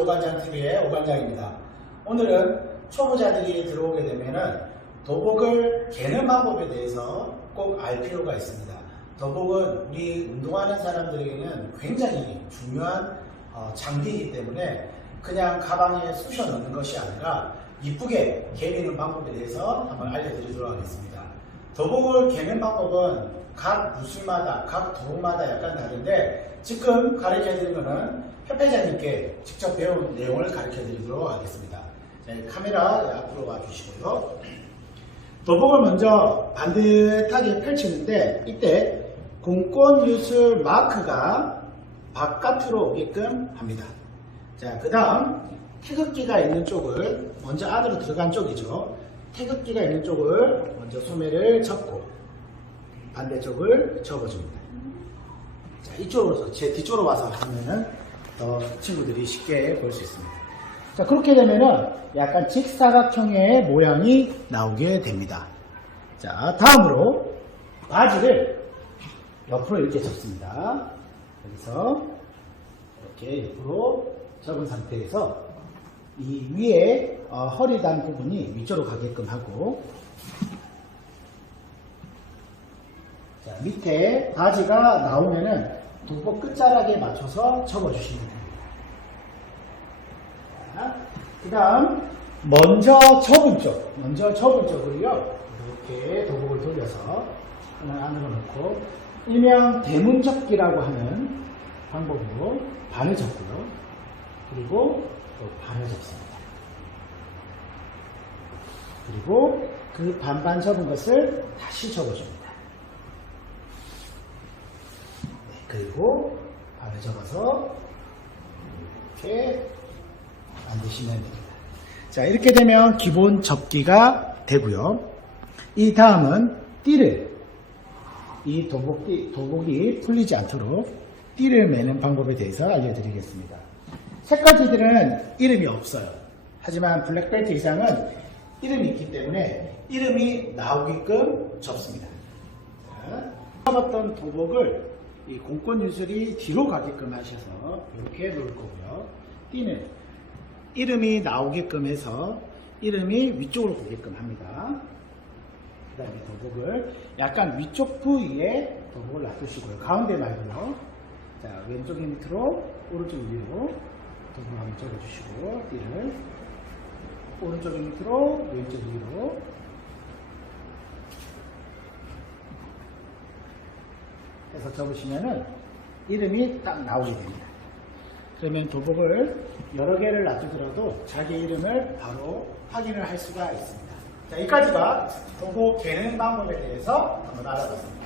오관장TV의 오관장입니다. 오늘은 초보자들이 들어오게 되면은 도복을 개는 방법에 대해서 꼭 알 필요가 있습니다. 도복은 우리 운동하는 사람들에게는 굉장히 중요한 어, 장비이기 때문에 그냥 가방에 쑤셔 넣는 것이 아니라 이쁘게 개미는 방법에 대해서 한번 알려드리도록 하겠습니다. 도복을 개는 방법은 각 무술마다, 각 도복마다 약간 다른데 지금 가르쳐 드린 거는 협회장님께 직접 배운 내용을 가르쳐 드리도록 하겠습니다. 자, 카메라 앞으로 와주시고요. 도복을 먼저 반듯하게 펼치는데 이때 공권 유술 마크가 바깥으로 오게끔 합니다. 자, 그 다음 태극기가 있는 쪽을 먼저 안으로 들어간 쪽이죠. 태극기가 있는 쪽을 먼저 소매를 접고 반대쪽을 접어줍니다. 자, 이쪽으로 제 뒤쪽으로 와서 하면은 더 친구들이 쉽게 볼 수 있습니다. 자, 그렇게 되면은 약간 직사각형의 모양이 나오게 됩니다. 자, 다음으로 바지를 옆으로 이렇게 접습니다. 여기서 이렇게 옆으로 접은 상태에서 이 위에 어, 허리 단 부분이 위쪽으로 가게끔 하고 자, 밑에 바지가 나오면은 도복 끝자락에 맞춰서 접어주시면 됩니다. 그 다음, 먼저 접은 쪽, 먼저 접은 쪽을요, 이렇게 도복을 돌려서 안으로 넣고, 일명 대문 접기라고 하는 방법으로 반을 접고요. 그리고 또 반을 접습니다. 그리고 그 반반 접은 것을 다시 접어줍니다. 네, 그리고 반을 접어서 이렇게 만드시면 됩니다. 자, 이렇게 되면 기본 접기가 되고요. 이 다음은 띠를 이 도복이, 도복이 풀리지 않도록 띠를 매는 방법에 대해서 알려드리겠습니다. 색깔띠들은 이름이 없어요. 하지만 블랙벨트 이상은 이름이 있기 때문에 이름이 나오게끔 접습니다. 자, 접었던 도복을 이 공권 유술이 뒤로 가게끔 하셔서 이렇게 놓을 거고요. 띠는 이름이 나오게끔 해서 이름이 위쪽으로 보게끔 합니다. 그 다음에 도복을 약간 위쪽 부위에 도복을 놔두시고요. 가운데 말고요. 자, 왼쪽 밑으로 오른쪽 위로 도복을 한번 접어주시고 띠를 오른쪽 밑으로 왼쪽 위로 해서 접으시면은 이름이 딱 나오게 됩니다. 그러면 도복을 여러 개를 놔두더라도 자기 이름을 바로 확인을 할 수가 있습니다. 자, 여기까지가 도복 개는 방법에 대해서 한번 알아봤습니다.